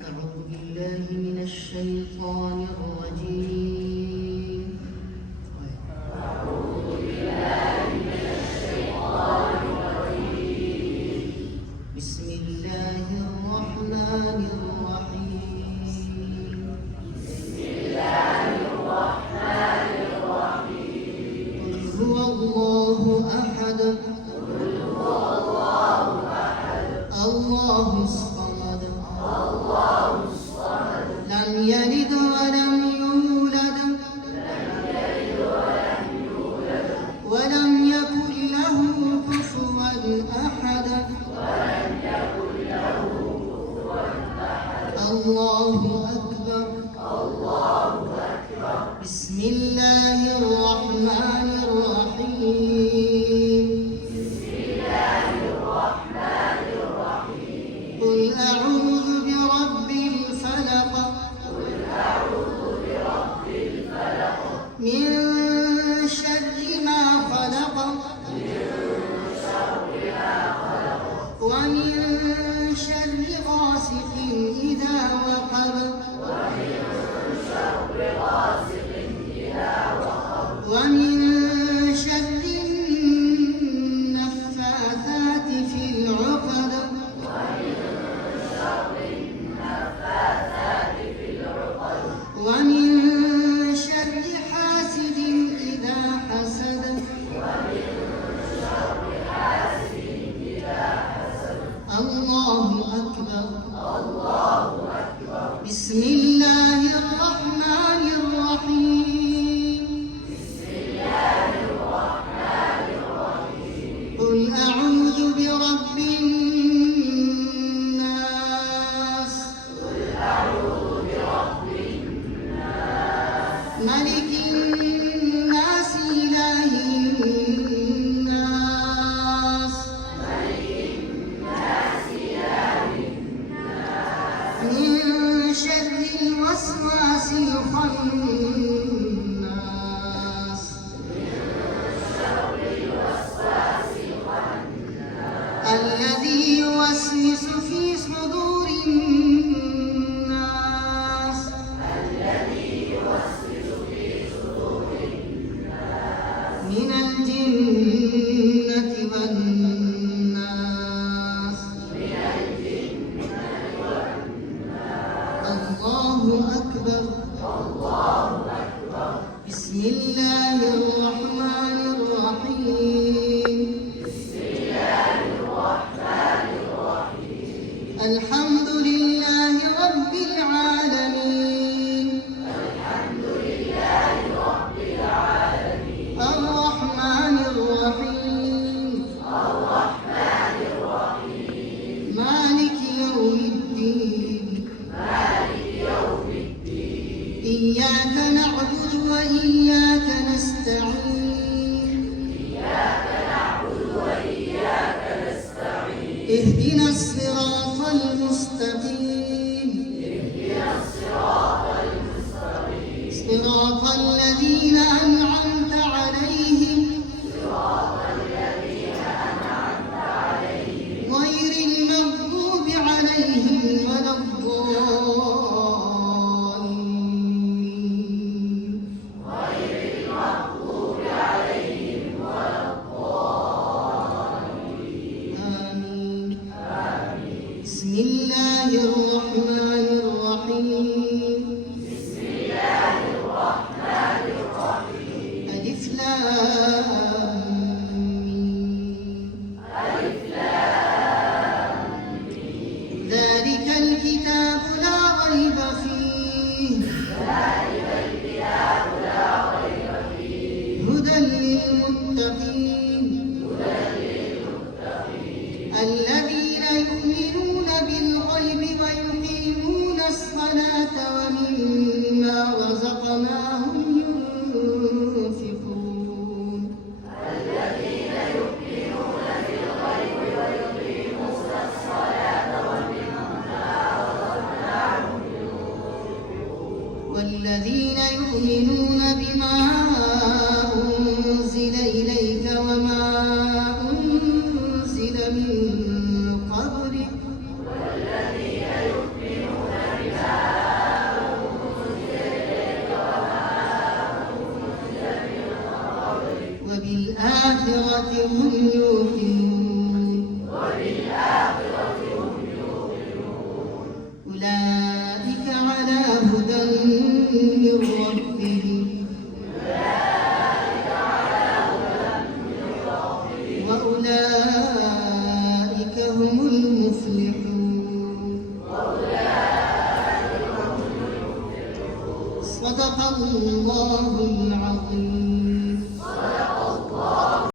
أعوذ بالله من الشيطان الرجيم. أعوذ بالله من الشيطان الرجيم. بسم الله الرحمن الرحيم. بسم الله الرحمن الرحيم. قل هو الله أحد. قل هو الله أحد. الله الصمد. الله الصمد. لم يلد ولم يولد. لم يلد ولم يولد. ولم يكن له كفوا أحد. ولم يكن له كفوا أحد. الله أكبر. الله أكبر. بسم الله الرحمن الرحيم. بسم الله الرحمن الرحيم. قل أعوذ برب الفلق. قل أعوذ برب الفلق. من شر ما خلق. من شر ما خلق. ومن شر غاسق إذا وقب. ومن شر غاسق إذا وقب. ومن شر النفاثات في العقد. ومن شر النفاثات في العقد. ومن شر حاسد إذا حسد. ومن شر حاسد إذا حسد. الله أكبر. الله أكبر. بسم الله الرحمن الرحيم. بسم الله الرحمن الرحيم. قل أعوذ برب الناس. قل أعوذ برب الناس. ملك الناس إله الناس. ملك الناس إله الناس. من شر الوسواس الخناس. شر الوسواس الخناس. الذي يوسوس في صدور الناس. الذي يوسوس في صدور الناس. من الجنة والناس. من الجنة والناس. الله أكبر. الله أكبر. بسم الله الرحمن الرحيم. بسم الله الرحمن الرحيم. الحمد لله رب العالمين. الحمد لله رب العالمين. الرحمن الرحيم. الرحمن الرحيم. مالك يوم الدين. مالك يوم الدين. إياك نعبد وإياك نستعين. إياك نعبد وإياك نستعين. اهدنا الصراط المستقيم. اهدنا الصراط المستقيم. صراط الذين أنعمت عليهم صراط الذين أنعمت عليهم. غير المغضوب عليهم ولا الضالين. غير المغضوب عليهم ولا الضالين. آمين. آمين. بسم الله الرحمن الرحيم. بسم الله الرحمن الرحيم. ألف لام ميم. ألف لام ميم. ذلك الكتاب لا ريب فيه. ذلك الكتاب لا ريب فيه. هدى للمتقين. هدى للمتقين. الذين يؤمنون بالغيب ويقيمون الصلاة ومما رزقناهم ينفقون. الذين يؤمنون بالغيب ويقيمون الصلاة ومما رزقناهم ينفقون. والذين يؤمنون بما أنزل إليك وما أنزل من قبلك. والذين يؤمنون وبالآخرة هم يوقنون أولئك على هدى من ربهم وأولئك هم المفلحون صدق الله العظيم.